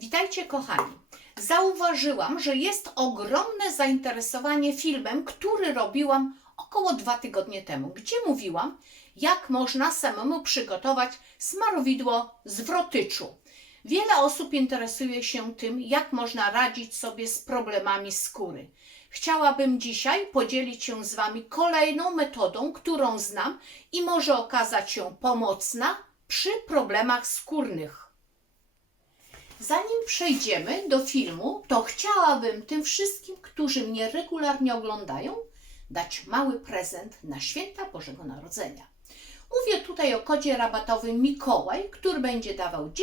Witajcie kochani. Zauważyłam, że jest ogromne zainteresowanie filmem, który robiłam około dwa tygodnie temu, gdzie mówiłam, jak można samemu przygotować smarowidło z wrotyczu. Wiele osób interesuje się tym, jak można radzić sobie z problemami skóry. Chciałabym dzisiaj podzielić się z Wami kolejną metodą, którą znam i może okazać się pomocna przy problemach skórnych. Zanim przejdziemy do filmu, to chciałabym tym wszystkim, którzy mnie regularnie oglądają, dać mały prezent na święta Bożego Narodzenia. Mówię tutaj o kodzie rabatowym Mikołaj, który będzie dawał 10%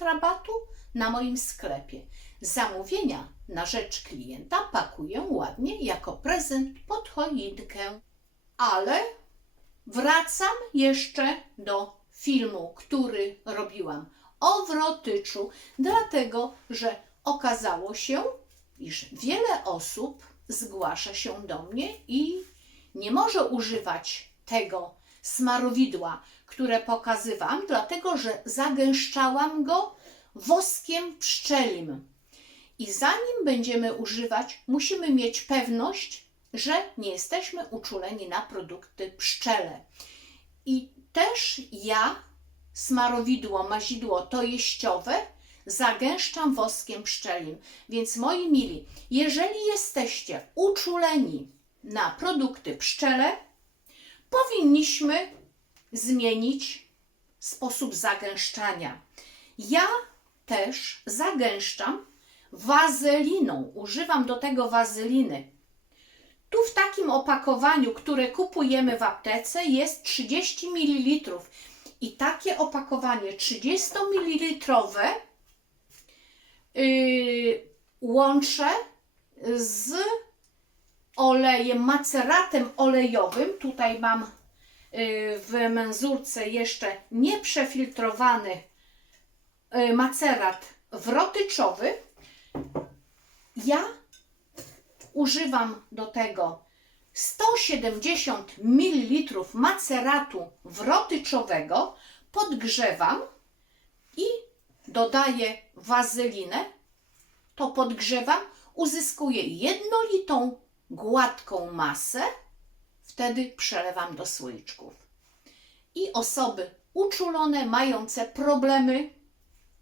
rabatu na moim sklepie. Zamówienia na rzecz klienta pakuję ładnie jako prezent pod choinkę. Ale wracam jeszcze do filmu, który robiłam o wrotyczu, dlatego że okazało się, iż wiele osób zgłasza się do mnie i nie może używać tego smarowidła, które pokazywałam, dlatego że zagęszczałam go woskiem pszczelim. I zanim będziemy używać, musimy mieć pewność, że nie jesteśmy uczuleni na produkty pszczele. I też ja smarowidło, mazidło to jeściowe zagęszczam woskiem pszczelim. Więc moi mili, jeżeli jesteście uczuleni na produkty pszczele, powinniśmy zmienić sposób zagęszczania. Ja też zagęszczam wazeliną. Używam do tego wazeliny. Tu w takim opakowaniu, które kupujemy w aptece, jest 30 ml. I takie opakowanie 30 ml yy, łączę z olejem, maceratem olejowym. Tutaj mam yy, w menzurce jeszcze nieprzefiltrowany yy, macerat wrotyczowy. Ja używam do tego 170 ml maceratu wrotyczowego, podgrzewam i dodaję wazelinę. To podgrzewam, uzyskuję jednolitą, gładką masę, wtedy przelewam do słoiczków. I osoby uczulone, mające problemy,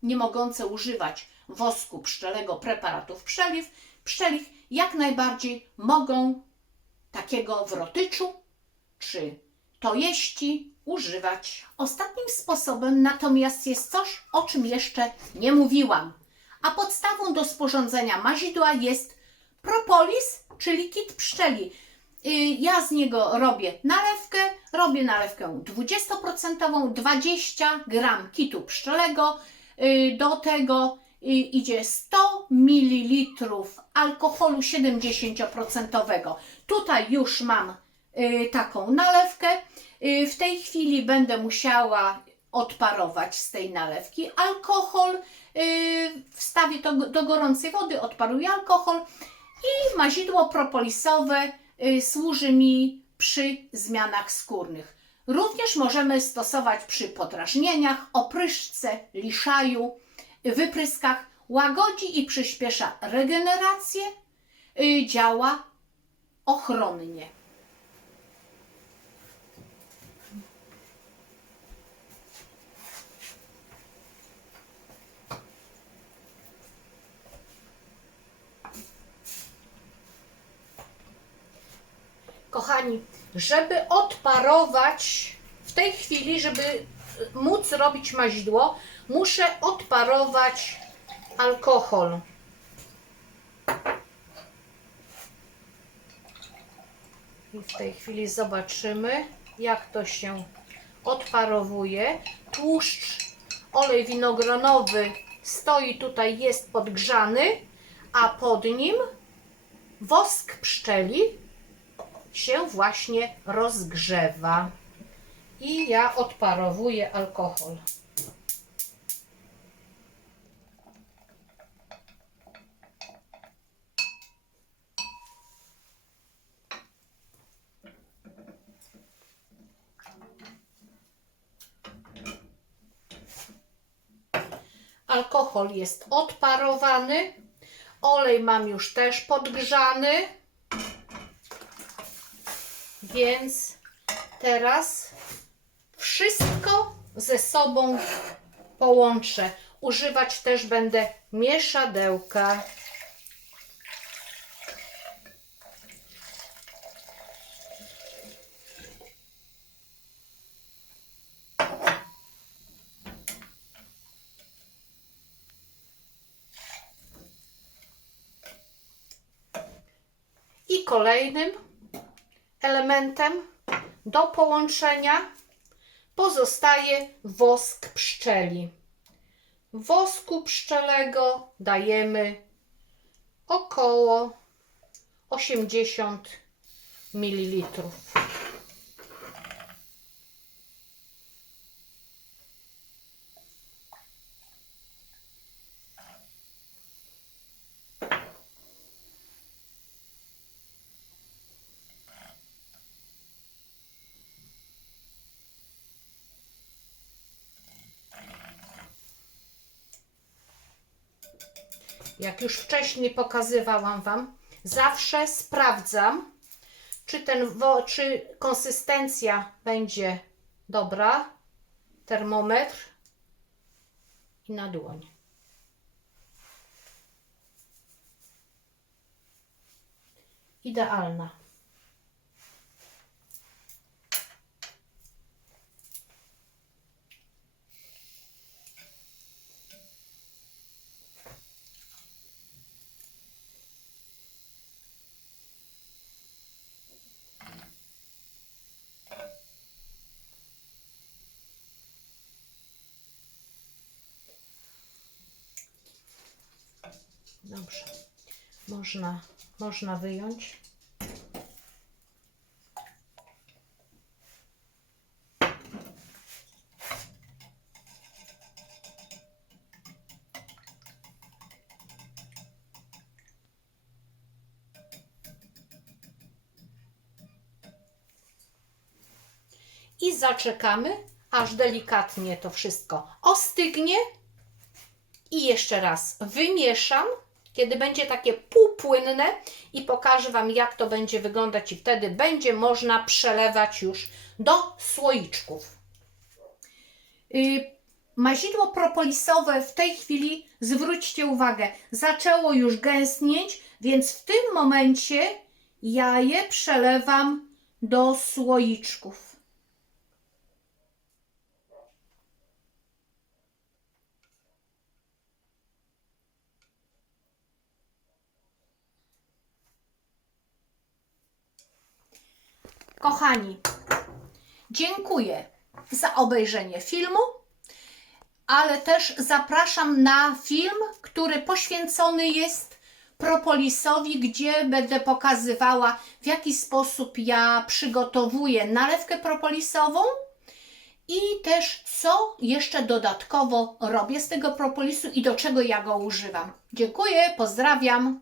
nie mogące używać wosku pszczelego, preparatów pszczelich, pszczelich jak najbardziej mogą takiego wrotyczu czy tojeści używać. Ostatnim sposobem natomiast jest coś, o czym jeszcze nie mówiłam. A podstawą do sporządzenia mazidła jest propolis, czyli kit pszczeli. Y, Ja z niego robię nalewkę, robię nalewkę 20%, 20 gram kitu pszczelego. Y, Do tego idzie 100 ml alkoholu 70%. Tutaj już mam y, taką nalewkę. Y, W tej chwili będę musiała odparować z tej nalewki alkohol. y, Wstawię to do gorącej wody, odparuję alkohol i mazidło propolisowe służy mi przy zmianach skórnych. Również możemy stosować przy podrażnieniach, opryszce, liszaju, wypryskach. Łagodzi i przyspiesza regenerację, y, działa ochronnie. Kochani, żeby odparować w tej chwili, żeby móc robić mazidło, muszę odparować alkohol. I w tej chwili zobaczymy, jak to się odparowuje. Tłuszcz, olej winogronowy stoi tutaj, jest podgrzany, a pod nim wosk pszczeli się właśnie rozgrzewa. I ja odparowuję alkohol. Alkohol jest odparowany. Olej mam już też podgrzany. Więc teraz wszystko ze sobą połączę. Używać też będę mieszadełka. Kolejnym elementem do połączenia pozostaje wosk pszczeli. Wosku pszczelego dajemy około 80 ml. Jak już wcześniej pokazywałam Wam, zawsze sprawdzam, czy, ten czy konsystencja będzie dobra. Termometr i na dłoń. Idealna. Dobrze. Można, można wyjąć. I zaczekamy, aż delikatnie to wszystko ostygnie. I jeszcze raz wymieszam, kiedy będzie takie półpłynne i pokażę Wam, jak to będzie wyglądać i wtedy będzie można przelewać już do słoiczków. Y, Mazidło propolisowe w tej chwili, zwróćcie uwagę, zaczęło już gęstnieć, więc w tym momencie ja je przelewam do słoiczków. Kochani, dziękuję za obejrzenie filmu, ale też zapraszam na film, który poświęcony jest propolisowi, gdzie będę pokazywała, w jaki sposób ja przygotowuję nalewkę propolisową i też co jeszcze dodatkowo robię z tego propolisu i do czego ja go używam. Dziękuję, pozdrawiam.